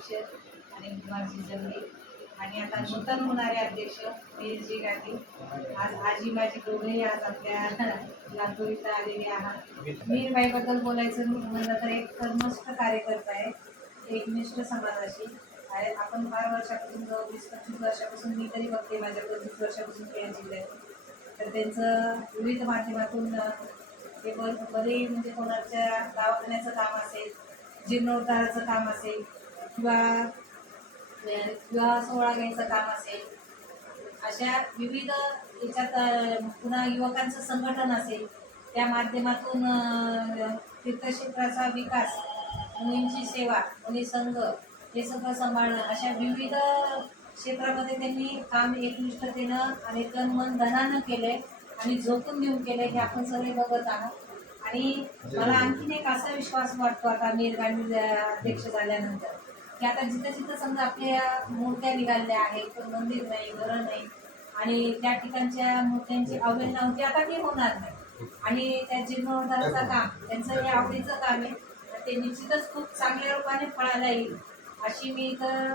अध्यक्ष अनिल कुमारजी जंगले आणि आता नूतन होणारे अध्यक्ष मीरजी गाठी. आज आजी माझी दोघेही आज आपल्या लातूर इथं आलेले आहात. मीरबाईबद्दल बोलायचं म्हणलं तर एक कर्मस्थ कार्यकर्ता आहे, एकनिष्ठ समाजाशी आहे. आपण फार वर्षापासून 20-25 वर्षापासून मी तरी बघते, माझ्या 25 वर्षापासून ते जिल्ह्यात. तर त्यांचं विविध माध्यमातून ते बरे म्हणजे कोणाच्या दवाखान्याचं काम असेल, जीर्णोद्धाराचं काम असेल किंवा विवाह सोहळा घ्यायचं काम असेल, अशा विविध याच्यात पुन्हा युवकांचं संघटन असेल, त्या माध्यमातून तीर्थक्षेत्राचा विकास, मुलींची सेवा, मुली संघ हे सगळं सांभाळणं, अशा विविध क्षेत्रामध्ये त्यांनी काम एकनिष्ठतेनं आणि तन मन धनानं केले आणि झोकून देऊन केले, हे आपण सगळे बघत आहोत. आणि मला आणखीन एक असा विश्वास वाटतो आता मीरगांधी अध्यक्ष झाल्यानंतर, की आता जिथं जिथं समजा आपल्या मूर्त्या निघाल्या आहेत, पण मंदिर नाही, घरं नाही आणि त्या ठिकाणच्या मूर्त्यांची अवहेलना होती, आता ती होणार नाही. आणि त्या जीर्णोद्धाराचं काम त्यांचं हे आवडीचं काम आहे, ते निश्चितच खूप चांगल्या रूपाने फळाला येईल अशी मी इथं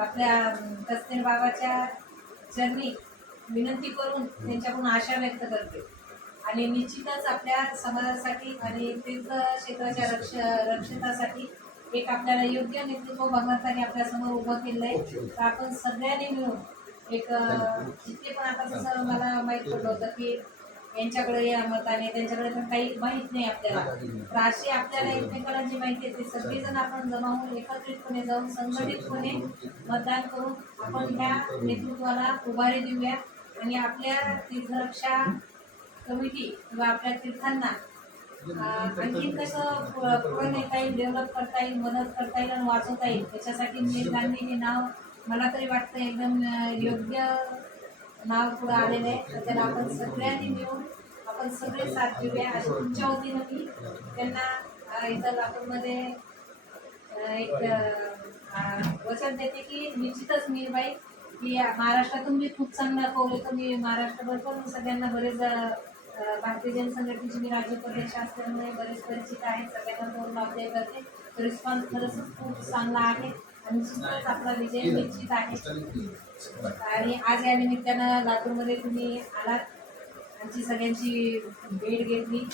आपल्या तस्तीर बाबाच्या चरणी विनंती करून त्यांच्याकडून आशा व्यक्त करते. आणि निश्चितच आपल्या समाजासाठी आणि तीर्थ क्षेत्राच्या रक्षणासाठी एक आपल्याला योग्य नेतृत्व भगवंतांनी आपल्यासमोर उभं केलं आहे. तर आपण सगळ्यांनी मिळून एक जिथे पण आता जसं मला माहीत पडलं होतं की यांच्याकडे या मताने त्यांच्याकडे पण काही माहीत नाही आपल्याला, तर अशी आपल्याला एकमेकांना जी माहिती आहे ती सगळीजण आपण जमा होऊन एकत्रितपणे जाऊन संघटितपणे मतदान करून आपण ह्या नेतृत्वाला उभारी देऊया आणि आपल्या तीर्थरक्षा कमिटी किंवा आपल्या तीर्थांना आणखीन कसं पुढे नेता येईल, डेव्हलप करता येईल, मदत करता येईल आणि वाचवता येईल, त्याच्यासाठी मीरगांधी हे नाव मला तरी वाटतं एकदम योग्य नाव पुढं आलेलं आहे. तर त्याला आपण सगळ्यांनी मिळून आपण सगळे साथ देऊया अशी तुमच्या वतीनं मी त्यांना इथं लातूरमध्ये एक वचन देते की निश्चितच मीरबाई की महाराष्ट्रातून मी खूप चांगला कौल येतो. मी महाराष्ट्रभर पण सगळ्यांना बरेच भारतीय जनसंघटनेची मी राज्यप्रदेश असल्यामुळे बरेच परिचित आहेत, सगळ्यांना तोंड अप्लाय करते. रिस्पॉन्स खरंच खूप चांगला आहे आणि निश्चितच आपला विजय निश्चित आहे. आणि आज या निमित्तानं लातूरमध्ये तुम्ही आलात, आमची सगळ्यांची भेट घेतली